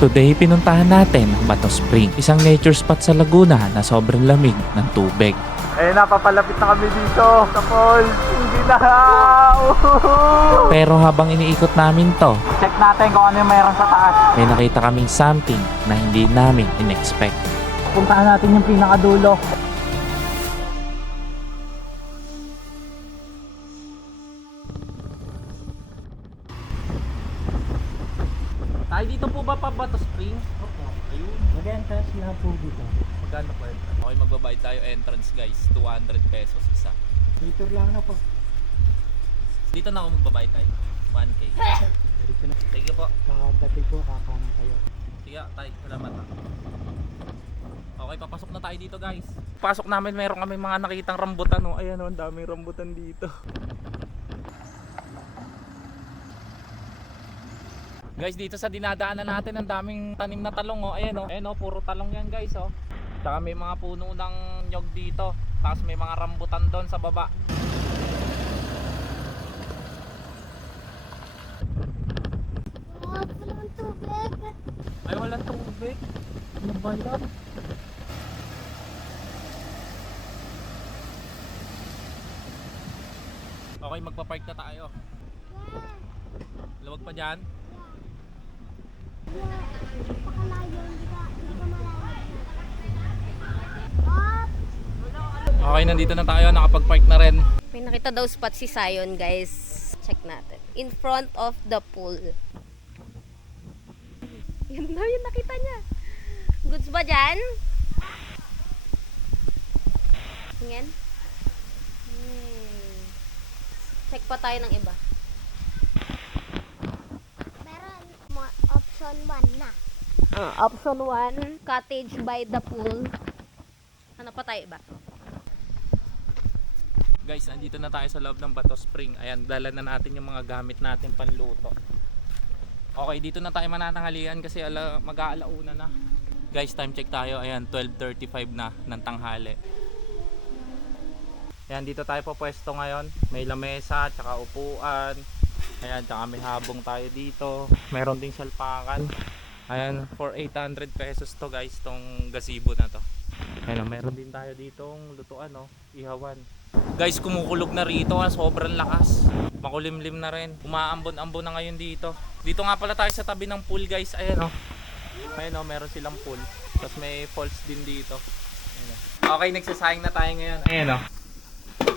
Today, pinuntahan natin ang Bato Spring, isang nature spot sa Laguna na sobrang lamig ng tubig. Eh, napapalapit na kami dito sa falls. Hindi na. Pero habang iniikot namin to, Check natin kung ano yung mayroon sa taas. may nakita kaming something na hindi namin in-expect. Puntahan natin yung pinakadulo. Tayo dito po ba pa Bato Spring? Opo. Ayun. Mag-entrance lang po dito. Magkano po? Okay, magbabayad tayo entrance guys. 200 pesos isa. Dito lang na po. Dito na ako magbabayad tayo. 1K. Dito na. Thank you po. Pagdating po, kakanan kayo. Sige, tayo. Salamat ha. Okay, papasok na tayo dito guys. Pasok namin, meron kami mga nakitang rambutan. Oh. Ayan oh, ang daming rambutan dito. Guys, dito sa dinadaanan natin ang daming tanim na talong oh. Ayan oh. Ayan oh, puro talong yan guys oh. Tsaka may mga puno ng nyog dito. Tapos may mga rambutan doon sa baba. Walang tubig. Ay, walang tubig. Ano ba yan? Okay, magpa-park na tayo. Luwag pa dyan. Pakalayo, hindi ka malayo. Up! Okay, nandito na tayo. Nakapag-park na rin. May nakita daw spot si Zion, guys. Check natin. In front of the pool. Yun na, yun nakita niya. Goods ba dyan? Tingin. Check pa tayo ng iba. Meron option 1 na. Option 1, cottage by the pool. Ano pa tayo ba? Guys, nandito na tayo sa loob ng Bato Spring. Ayan, dala na natin yung mga gamit natin panluto. Okay, dito na tayo manananghalian kasi mag-aalauna na. Guys, time check tayo. Ayan, 12:35 na ng tanghali. Ayan, dito tayo pwesto ngayon. May lamesa, tsaka upuan. Ayan, tsaka may habong tayo dito. Meron ding salpakan. Ayan, for 800 pesos to guys, tong gazebo na to. Ayan, meron din tayo ditong lutuan, no? Ihawan. Guys, kumukulog na rito, sobrang lakas. Makulimlim na rin. Umaambon-ambon na ngayon dito. Dito nga pala tayo sa tabi ng pool, guys. Ayan, oh. Ayan, oh, meron silang pool. Tapos may falls din dito. Ayan, oh. Okay, nagsasayang na tayo ngayon. Ayan, oh.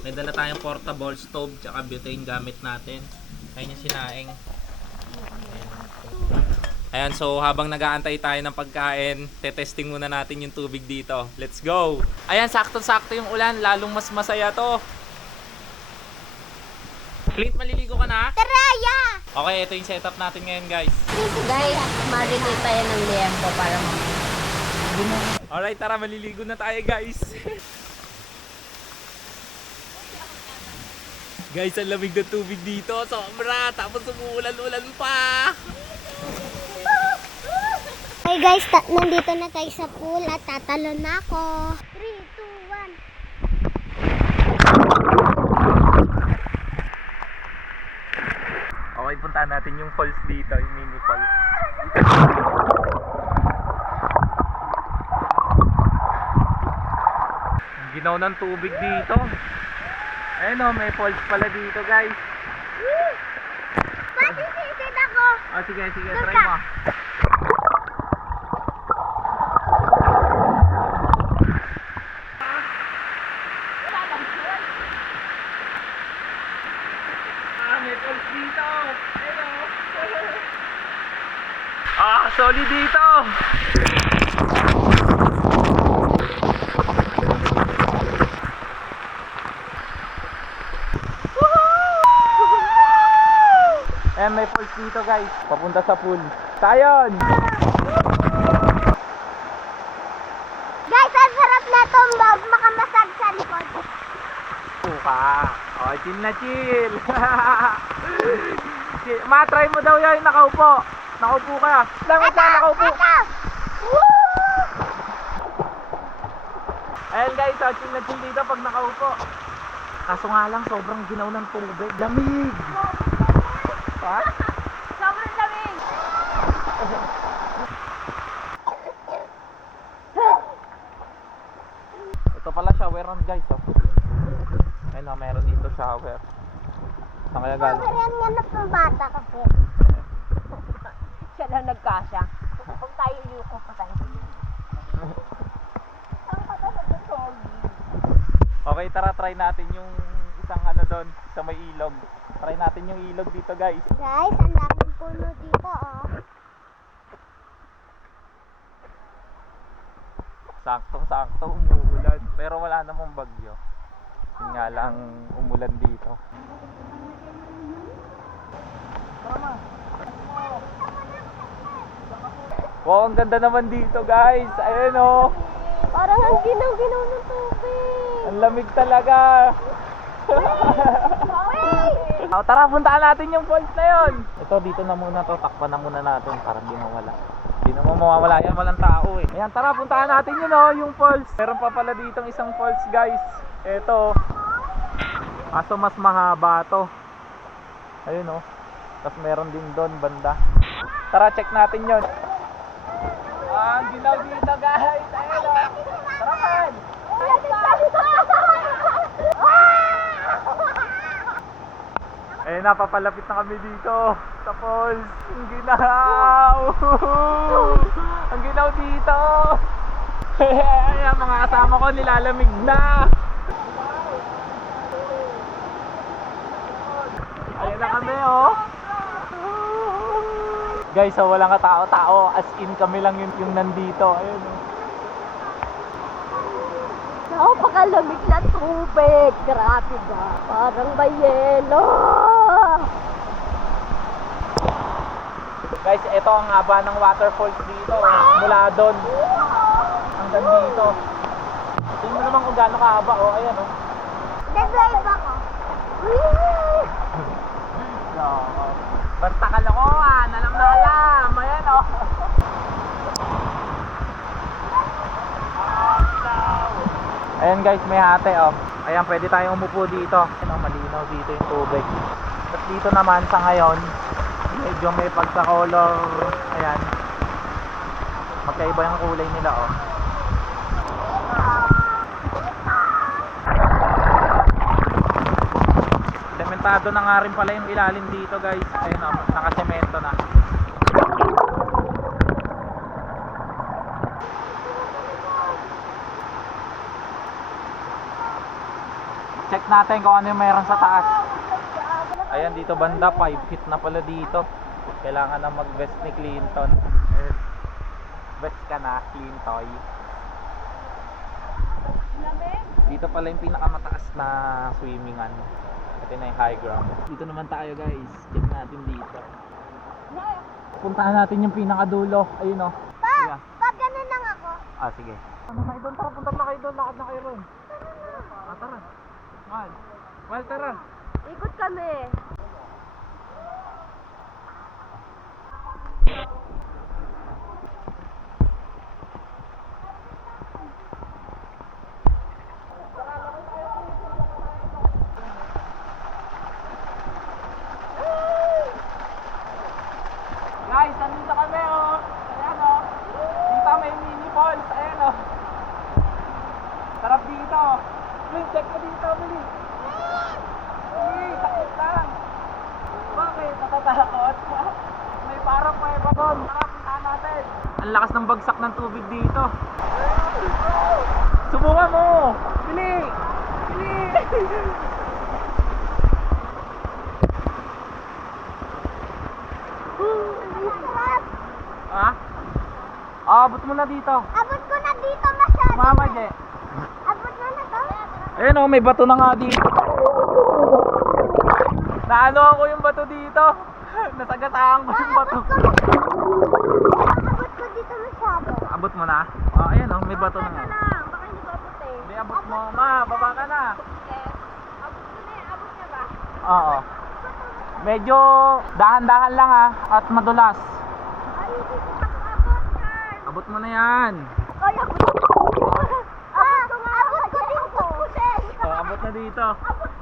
May dala tayong portable stove tsaka butane gamit natin. Ayan yung sinaing. Ayan, so habang nag-aantay tayo ng pagkain, tetesting muna natin yung tubig dito. Let's go! Ayan, sakto-sakto yung ulan, lalong mas masaya to. Clint, maliligo ka na? Taraya! Okay, ito yung setup natin ngayon guys. Guys, marinate tayo ng liempo para Alright, tara, maliligo na tayo guys. Guys, ang lamig ng tubig dito, sobra. Tapos umuulan-ulan pa. Hey guys, nandito na tayo sa pool at tatalon na ako. 3, 2, 1. Okay, puntahan natin yung falls dito, yung mini falls. Ang ginaw ng tubig dito. Ayun o, may falls pala dito guys. Pati sisid ako. Oh, sige, Doon try ka. mo. May falls dito. Ayun o. Solid dito. Ayan, may falls dito guys. Papunta sa pool. Tayon! Guys, ang sarap na itong bag. Makamasag sa likod. Puka. Okay, chill na chill. Ma-try mo daw yan, nakaupo. Nakaupo ka. Langit na, nakaupo. Ito! Ayan guys, chill na chill dito pag nakaupo. Kaso nga lang, sobrang ginaw ng tubig. Lamig. Ha? Sobrang lamig. restaurant guys, oh. Ayun oh, meron dito shower. Saan kaya galing? Yan nga na pang bata kasi. Siya lang nagkasya. Kung tayo yuko pa tayo. Saan ka na nagsasogi? Okay, tara try natin yung isang ano doon sa may ilog. Try natin yung ilog dito guys. Guys, ang daming puno dito, oh. Saktong-sakto umuulan pero wala namang bagyo. Yun nga lang umulan dito. Wow, ang ganda naman dito guys. Ayun oh. Parang ang ginaw-ginaw ng tubig. Ang lamig talaga. Oh, tara, puntaan natin yung falls na yun. Ito, dito na muna to. Takpan na muna natin para di mawala. Hindi naman mawawala yan, walang tao eh. Ayan, tara, puntaan natin yun oh, yung falls. Meron pa pala ditong isang falls guys. Ito. Kaso mas mahaba to. Ayun oh. Tapos meron din doon banda. Tara, check natin yun. Ah, ginaw dito guys. Ayun oh. Tara man. Ayun na, papalapit na kami dito sa falls. Ang ginaw! Ang ginaw dito! Ayan, mga kasama ko nilalamig na! Ayan na kami oh! Guys, so walang katao-tao. As in kami lang yung nandito. Ayun oh. Napakalamig na tubig. Grabe ba? Parang may yelo. Guys, ito ang haba ng waterfalls dito. Mula doon hanggang dito. Tingnan mo naman kung gaano kahaba. Oh, ayan oh. Nag-drive ako. No. Basta kalokohan, alam na alam. Ayan oh. Ayan guys, may hate oh. Ayan, pwede tayong umupo dito. Ayan oh, malinaw dito yung tubig. Tapos dito naman sa ngayon, medyo may pagka-color. Ayan. Magkaiba yung kulay nila oh. Sementado na nga rin pala yung ilalim dito guys. Ayun oh, nakasemento na. Check natin kung ano yung mayroon sa taas. Ayan, dito banda 5 feet na pala dito. Kailangan na mag-vest ni Clinton. Ayun. Vest ka na, Clintoy. Dito pala yung pinakamataas na swimmingan. Ito na yung high ground. Dito naman tayo guys. Check natin dito. Puntahan natin yung pinakadulo. Ayun oh. Pa, pag ganun lang ako. Ah, sige. Ano kayo doon? Tara, punta na kayo doon. Lakad na kayo ron. Ah, tara. Mal, tara. Ikot kami. Guys, nandito kami oh. Ayan oh. Dito may mini falls. Ayan oh. Sarap dito. Wait, check mo dito, Mili. Uy, takot lang. Bakit? Natatakot? May parang kuweba doon. Tara, puntahan natin. Ang lakas ng bagsak ng tubig dito. Subukan mo! Bili! Bili! Ha? Abot mo na dito. Abot ko na dito masyado. Mama, Je. Abot mo na to. Ayun oh, may bato na nga dito. Naano ako yung bato dito. Nasagasaan ko yung bato. Abot ko dito masyado. Abot mo na? Oh, ayun oh, may bato na nga. lang. Baka hindi ko abot eh. Hindi, abot mo. Ma, baba ka na. Yes. Abot ko na eh. Abot niya ba? Oo. Medyo dahan-dahan lang ha. At madulas. Ay, hindi ko abot yan. Abot mo na yan. Ay, abot ko. Abot ko dito. Oh, abot na dito.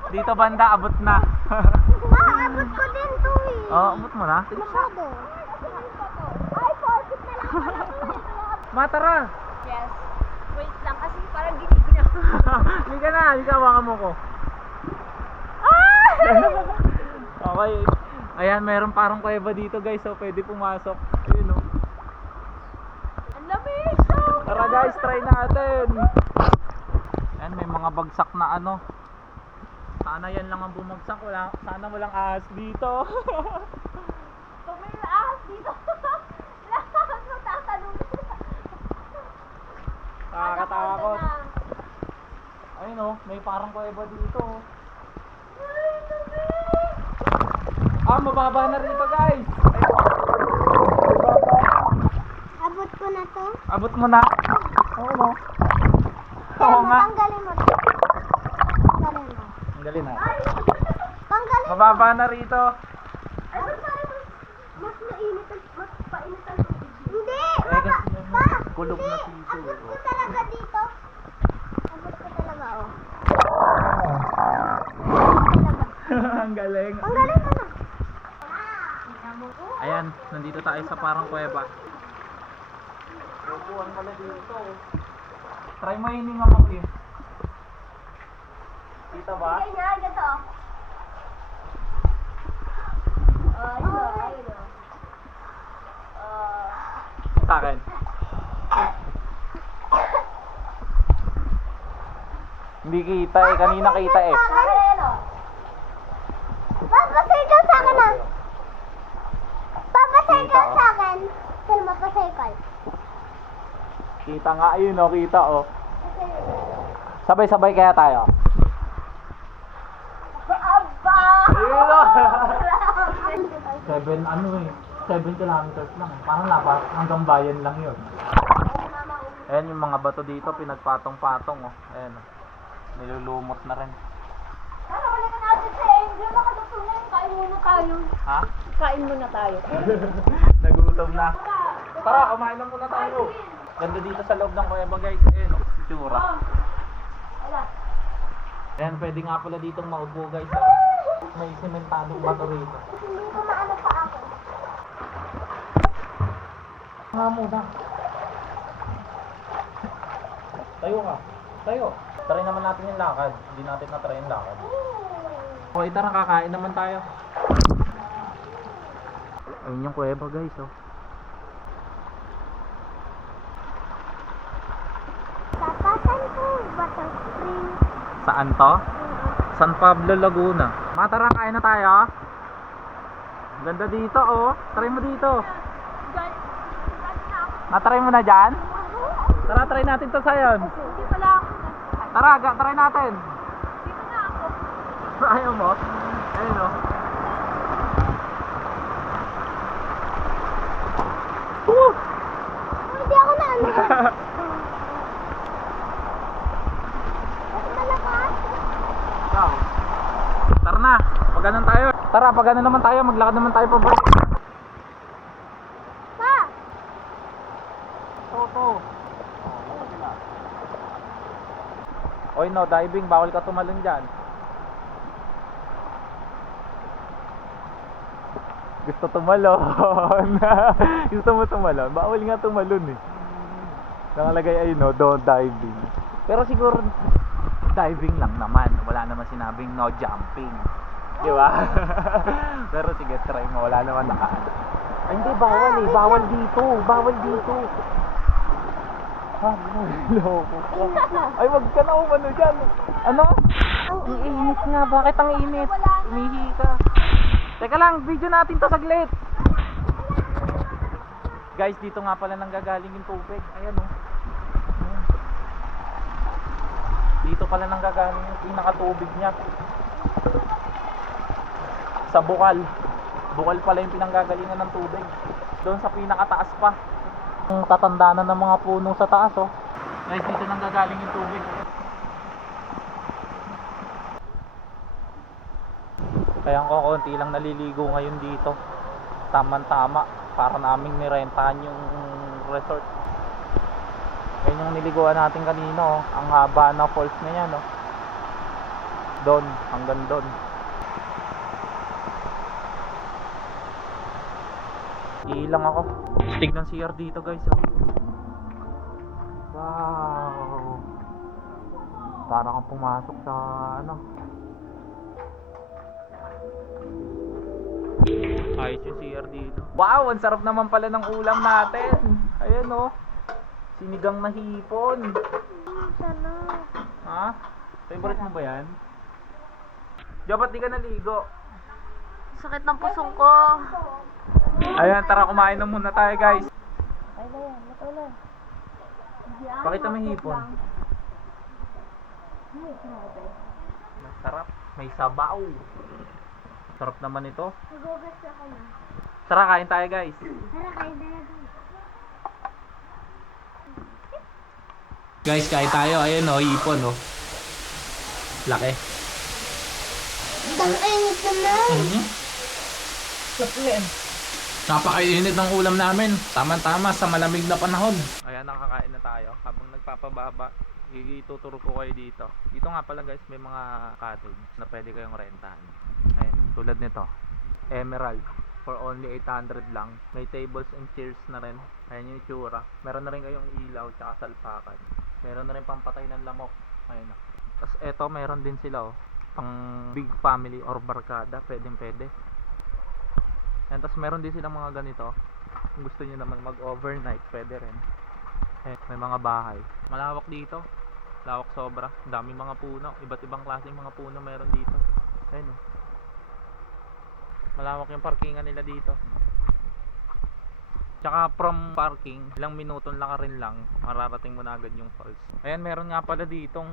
Dito banda, abot na. Abot ko din to eh. Oh, abot mo na. Masyado. Ay, 4 feet na lang pala to eh. Ma, tara. Yes. Wait lang kasi parang giniginaw. Hindi ka na, hawakan mo ko. Okay. Ayan, meron parang kuweba dito guys, so pwede pumasok. Ayun oh. Ang lamig! Tara guys, try natin. Ayan, may mga bagsak na ano. Sana yan lang ang bumagsak. Sana walang ahas dito. Pag may ahas dito, lahat mo tatanong. Nakakatakot. Ayun oh, may parang kuweba dito oh. Mababa na rito guys. Abot ko na to. Abot mo na. Oo no. Oo nga. Tanggalin mo. Tanggalin mo. Ang galing na. Tanggalin mo. Mababa na rito. Ay, mas mainit mas painit ang tubig. Hindi! Kasi yun, Pa! kulog na Hindi! dito. Abot ko talaga dito. Abot ko talaga, oh. Ang galing. Tanggalin mo na. Ayan, nandito tayo sa parang kuweba. Upuan pala dito. Try mo hininga mo Kim. Kita ba? Ganyan, ganito. Ayun o, ayun o. Sa akin. Hindi kita eh, kanina kita eh. Papasirkle sa akin ah. Papasirkle sa akin. Sino mapasirkle? Kita nga, ayun oh, kita oh. Sabay-sabay kaya tayo. Aba! Ayun oh. 7 kilometers lang eh. Parang labas, hanggang bayan lang yun. Ayan yung mga bato dito, pinagpatong-patong oh. Ayan oh. Nilulumot na rin. Ano, balik ka natin sa Angel. Makaluto na yun. Kain muna tayo. Ha? Kain muna tayo. Nagutom na. Tara, kumain lang muna tayo. Ganda dito sa loob ng kuweba guys. Ayan oh, itsura. Ayan, pwede nga pala ditong maupo guys. May sementadong bato rito. Hindi ko maano sa akin. Nga muna. Tayo ka. Tayo. Try naman natin yung lakad. Hindi natin na-try yung lakad. Okay, tara, kakain naman tayo. Ayun yung kuweba guys oh. Tatasan ko. Batang spring. Saan to? San Pablo, Laguna. Tara, kain na tayo. Ganda dito oh. Try mo dito. Na-try mo na dyan? Tara, try natin to sayon. Hindi pala ako. Tara, try natin. Dito na ako. Ayaw mo? Ayun oh. Hindi ako na ano. Kasi malakas. Ikaw. Tara na. Pag ganun tayo. Tara, pag ganun naman tayo, maglakad naman tayo pa balik. Pa! To. Oy no, diving. Bawal ka tumalon dyan. Gusto tumalon. Gusto mo tumalon? Bawal nga tumalon eh. Nakalagay ay no, don't diving. Pero siguro diving lang naman. Wala naman sinabing no jumping. Di ba? Pero sige, try mo. Wala naman nakaan. Ay hindi, bawal eh. Bawal dito. Bawal dito. Loko ka. Ay, wag ka na umano dyan. Ano? Ang init nga. Bakit ang init? Umihi ka. Teka lang, video natin to saglit. Guys, dito nga pala nanggagaling yung tubig. Ayan oh. Ayan. Dito pala nanggagaling yung pinakatubig niya. Sa Bukal. Bukal pala yung pinanggagalingan ng tubig. Doon sa pinakataas pa. Ang tatanda na ng mga puno sa taas oh. Guys, dito nanggagaling yung tubig. Kaya ko konti lang naliligo ngayon dito. Tama-tama para naming nirentahan yung resort. Yan yung niliguan natin kanina oh. Ang haba na falls na yan oh. Doon, hanggang doon. Ilang ako. Stig ng CR dito guys oh. Wow. Para kang pumasok sa ano. Ayos yung CR dito. Wow, ang sarap naman pala ng ulam natin. Ayan oh. Sinigang na hipon. Ha? Favorite mo ba yan? Diyo, ba't di ka naligo? Sakit ng pusong ko. Ayan, tara kumain na muna tayo guys. Pakita mo yung hipon. Masarap. May sabaw. Sarap naman ito. Magugas ako na. Tara, kain tayo guys. Tara, kain tayo. Guys, kain tayo. Ayan oh, hipon oh. Laki. Ang init naman. Napakainit ng ulam namin. Tama-tama sa malamig na panahon. Ayan, nakakain na tayo. Habang nagpapababa, ituturo ko kayo dito. Dito nga pala guys, may mga cottage na pwede kayong rentahan. Ayan, tulad nito. Emerald. For only 800 lang. May tables and chairs na rin. Ayan yung itsura. Meron na rin kayong ilaw tsaka salpakan. Meron na rin pampatay ng lamok. Ayan o. Tapos eto, meron din sila oh. Pang big family or barkada. Pwede. Ayan, tapos meron din silang mga ganito. Kung gusto nyo naman mag-overnight, pwede rin. Ayan, may mga bahay. Malawak dito. Lawak sobra. Ang daming mga puno. Iba't ibang klaseng mga puno meron dito. Ayan oh. Malawak yung parkingan nila dito. Tsaka from parking, ilang minuto lang ka rin lang, mararating mo na agad yung falls. Ayan, meron nga pala ditong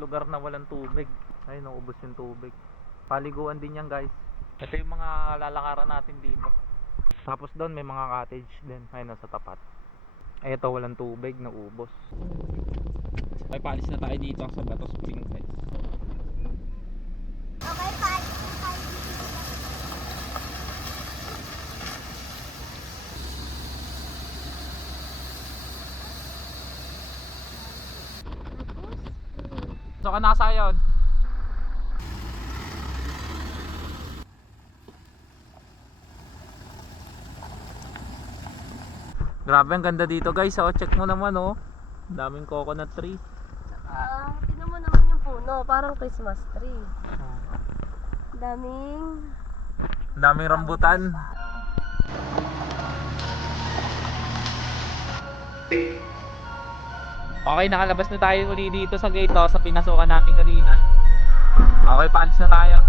lugar na walang tubig. Ayun, naubos yung tubig. Paliguan din yan guys. Ito yung mga lalakaran natin dito. Tapos doon may mga cottage din. Ayun, nasa tapat. Ito, walang tubig, naubos. Okay, paalis na tayo dito sa Bato Spring guys. Okay, paalis na tayo. So ka nasa yun? Grabe, ang ganda dito guys. Oh, check mo naman oh. Daming coconut tree. Tingnan mo naman yung puno. Parang Christmas tree. Daming rambutan. Okay, nakalabas na tayo uli dito sa gate sa pinasukan namin kanina. Okay, paalis na tayo.